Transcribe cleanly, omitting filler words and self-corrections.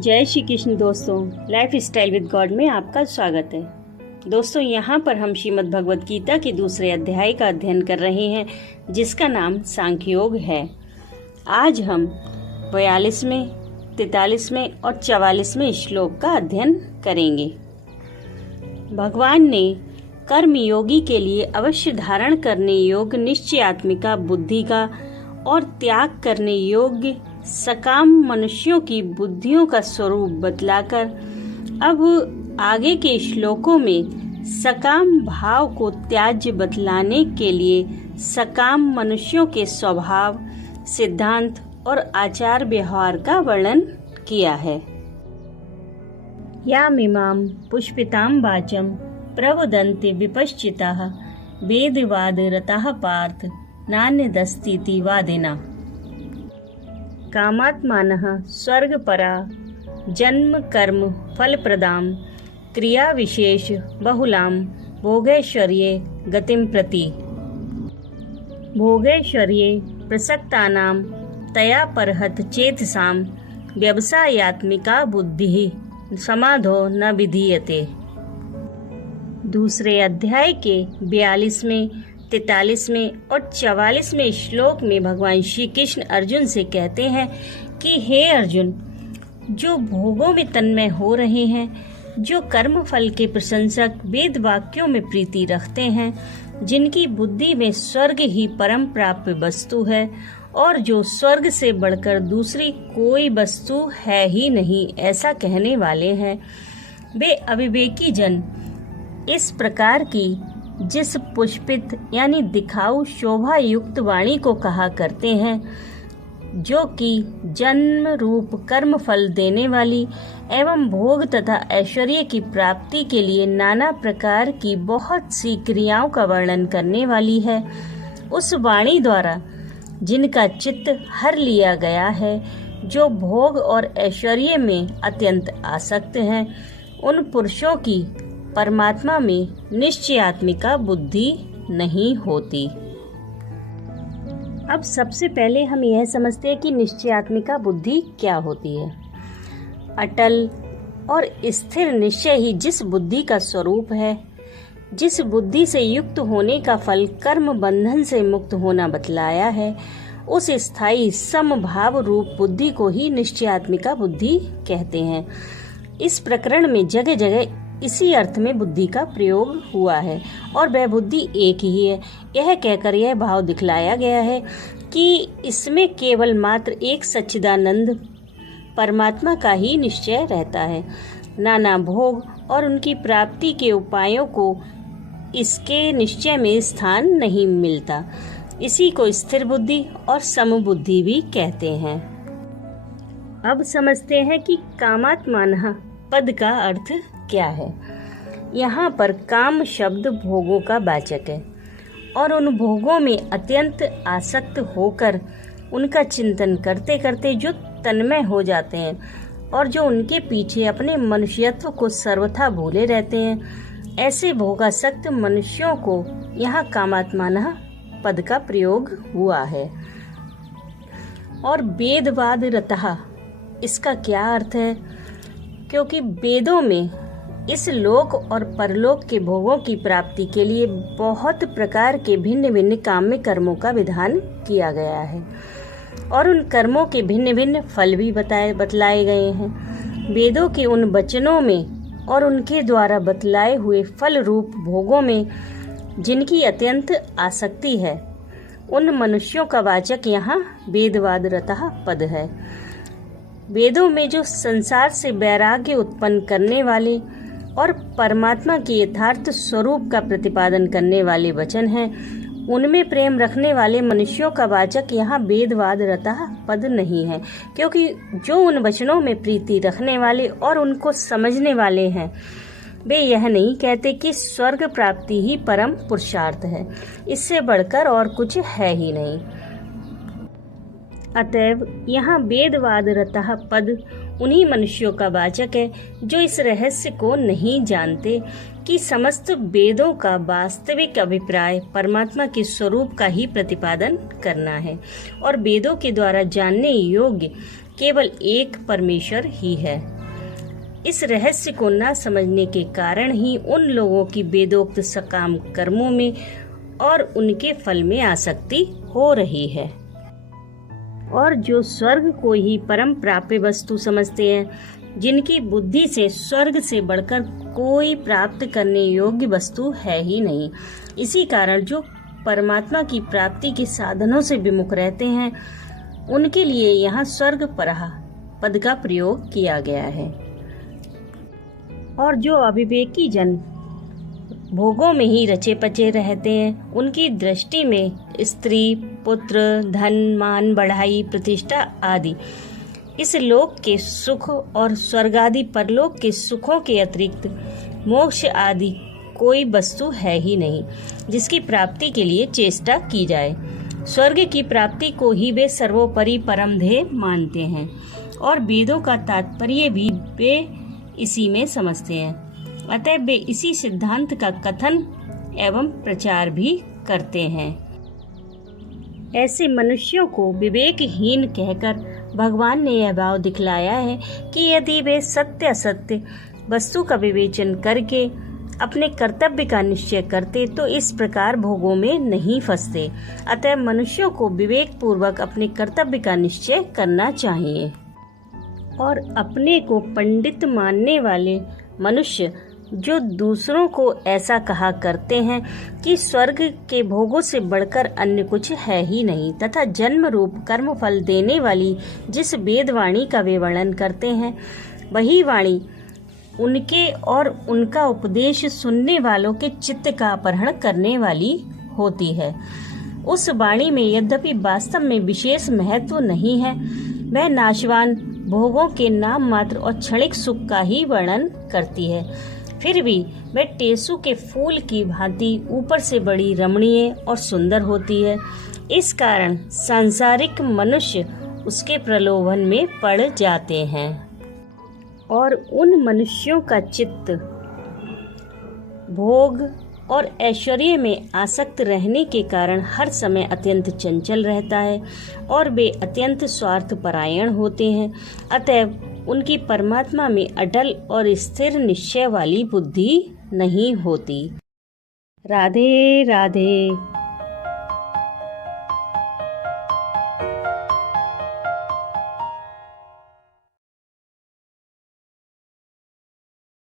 जय श्री कृष्ण दोस्तों, life style with God में आपका स्वागत है। दोस्तों, यहाँ पर हम श्रीमद् भगवद गीता के दूसरे अध्याय का अध्ययन कर रहे हैं, जिसका नाम सांख्य योग है। आज हम 42वें, 43वें और 44वें श्लोक का अध्ययन करेंगे। भगवान ने कर्म योगी के लिए अवश्य धारण करने योग्य निश्चयात्मिका बुद्धि का और त्याग करने योग्य सकाम मनुष्यों की बुद्धियों का स्वरूप बतलाकर अब आगे के श्लोकों में सकाम भाव को त्याज्य बतलाने के लिए सकाम मनुष्यों के स्वभाव, सिद्धांत और आचार व्यवहार का वर्णन किया है। यामिमां पुष्पितां वाचं प्रवदन्ति विपश्चिताः वेदवाद रताः पार्थ नान्यदस्तीति वादिना। कामात्मानः स्वर्गपरा जन्म कर्म फलप्रदां क्रिया विशेष बहुलां भोगैश्वर्ये गतिं प्रति। भोगैश्वर्ये प्रसक्तानां तया परहत चेतसां व्यवसायात्मिका बुद्धिः समाधो न विधीयते। दूसरे अध्याय के 42वें, 43वें और 44वें श्लोक में भगवान श्री कृष्ण अर्जुन से कहते हैं कि हे अर्जुन, जो भोगों में तन्मय हो रहे हैं, जो कर्म फल के प्रशंसक वेद वाक्यों में प्रीति रखते हैं, जिनकी बुद्धि में स्वर्ग ही परम प्राप्य वस्तु है और जो स्वर्ग से बढ़कर दूसरी कोई वस्तु है ही नहीं, ऐसा कहने वाले हैं, वे अविवेकी जन इस प्रकार की जिस पुष्पित यानी दिखाऊ शोभा युक्त वाणी को कहा करते हैं, जो कि जन्म रूप कर्म फल देने वाली एवं भोग तथा ऐश्वर्य की प्राप्ति के लिए नाना प्रकार की बहुत सी क्रियाओं का वर्णन करने वाली है, उस वाणी द्वारा जिनका चित्त हर लिया गया है, जो भोग और ऐश्वर्य में अत्यंत आसक्त हैं, उन पुरुषों की परमात्मा में निश्चयात्मिका बुद्धि नहीं होती। अब सबसे पहले हम यह समझते हैं कि निश्चयात्मिका बुद्धि क्या होती है। अटल और स्थिर निश्चय ही जिस बुद्धि का स्वरूप है, जिस बुद्धि से युक्त होने का फल कर्म बंधन से मुक्त होना बतलाया है, उस स्थायी समभाव रूप बुद्धि को ही निश्चयात्मिका बुद्धि कहते हैं। इस प्रकरण में जगह जगह इसी अर्थ में बुद्धि का प्रयोग हुआ है और वह बुद्धि एक ही है। यह कहकर यह भाव दिखलाया गया है कि इसमें केवल मात्र एक सच्चिदानंद परमात्मा का ही निश्चय रहता है। नाना भोग और उनकी प्राप्ति के उपायों को इसके निश्चय में स्थान नहीं मिलता। इसी को स्थिर बुद्धि और समबुद्धि भी कहते हैं। अब समझते हैं कि कामात्मानः पद का अर्थ क्या है। यहाँ पर काम शब्द भोगों का वाचक है और उन भोगों में अत्यंत आसक्त होकर उनका चिंतन करते करते जो तन्मय हो जाते हैं और जो उनके पीछे अपने मनुष्यत्व को सर्वथा भूले रहते हैं, ऐसे भोगासक्त मनुष्यों को यहाँ कामात्मानः पद का प्रयोग हुआ है। और वेदवाद रतः, इसका क्या अर्थ है? क्योंकि वेदों में इस लोक और परलोक के भोगों की प्राप्ति के लिए बहुत प्रकार के भिन्न भिन्न काम्य कर्मों का विधान किया गया है और उन कर्मों के भिन्न भिन्न फल भी बतलाए गए हैं। वेदों के उन वचनों में और उनके द्वारा बतलाए हुए फल रूप भोगों में जिनकी अत्यंत आसक्ति है, उन मनुष्यों का वाचक यहाँ वेदवाद रतः पद है। वेदों में जो संसार से वैराग्य उत्पन्न करने वाले और परमात्मा के यथार्थ स्वरूप का प्रतिपादन करने वाले वचन हैं, उनमें प्रेम रखने वाले मनुष्यों का वाचक यहाँ वेदवाद रतः पद नहीं है, क्योंकि जो उन वचनों में प्रीति रखने वाले और उनको समझने वाले हैं, वे यह नहीं कहते कि स्वर्ग प्राप्ति ही परम पुरुषार्थ है, इससे बढ़कर और कुछ है ही नहीं। अतएव यहाँ वेदवाद रतः पद उन्हीं मनुष्यों का वाचक है जो इस रहस्य को नहीं जानते कि समस्त वेदों का वास्तविक अभिप्राय परमात्मा के स्वरूप का ही प्रतिपादन करना है और वेदों के द्वारा जानने योग्य केवल एक परमेश्वर ही है। इस रहस्य को न समझने के कारण ही उन लोगों की वेदोक्त सकाम कर्मों में और उनके फल में आसक्ति हो रही है। और जो स्वर्ग को ही परम प्राप्य वस्तु समझते हैं, जिनकी बुद्धि से स्वर्ग से बढ़कर कोई प्राप्त करने योग्य वस्तु है ही नहीं, इसी कारण जो परमात्मा की प्राप्ति के साधनों से विमुख रहते हैं, उनके लिए यहाँ स्वर्ग पराह पद का प्रयोग किया गया है। और जो अविवेकी जन भोगों में ही रचे पचे रहते हैं, उनकी दृष्टि में स्त्री, पुत्र, धन, मान, बढ़ाई, प्रतिष्ठा आदि इस लोक के सुख और स्वर्ग आदि परलोक के सुखों के अतिरिक्त मोक्ष आदि कोई वस्तु है ही नहीं, जिसकी प्राप्ति के लिए चेष्टा की जाए। स्वर्ग की प्राप्ति को ही वे सर्वोपरि परम ध्येय मानते हैं और वेदों का तात्पर्य भी वे इसी में समझते हैं। अतः वे इसी सिद्धांत का कथन एवं प्रचार भी करते हैं। ऐसे मनुष्यों को विवेकहीन कहकर भगवान ने यह भाव दिखलाया है कि यदि वे सत्य असत्य वस्तु का विवेचन करके अपने कर्तव्य का निश्चय करते तो इस प्रकार भोगों में नहीं फंसते। अतः मनुष्यों को विवेक पूर्वक अपने कर्तव्य का निश्चय करना चाहिए। और अपने को पंडित मानने वाले मनुष्य जो दूसरों को ऐसा कहा करते हैं कि स्वर्ग के भोगों से बढ़कर अन्य कुछ है ही नहीं, तथा जन्म रूप कर्म फल देने वाली जिस वेद वाणी का वे वर्णन करते हैं, वही वाणी उनके और उनका उपदेश सुनने वालों के चित्त का अपहरण करने वाली होती है। उस वाणी में यद्यपि वास्तव में विशेष महत्व नहीं है, वह नाशवान भोगों के नाम मात्र और क्षणिक सुख का ही वर्णन करती है। फिर भी वह टेसू के फूल की भांति ऊपर से बड़ी रमणीय और सुंदर होती है। इस कारण सांसारिक मनुष्य उसके प्रलोभन में पड़ जाते हैं और उन मनुष्यों का चित्त भोग और ऐश्वर्य में आसक्त रहने के कारण हर समय अत्यंत चंचल रहता है और वे अत्यंत स्वार्थपरायण होते हैं। अतः उनकी परमात्मा में अटल और स्थिर निश्चय वाली बुद्धि नहीं होती। राधे राधे।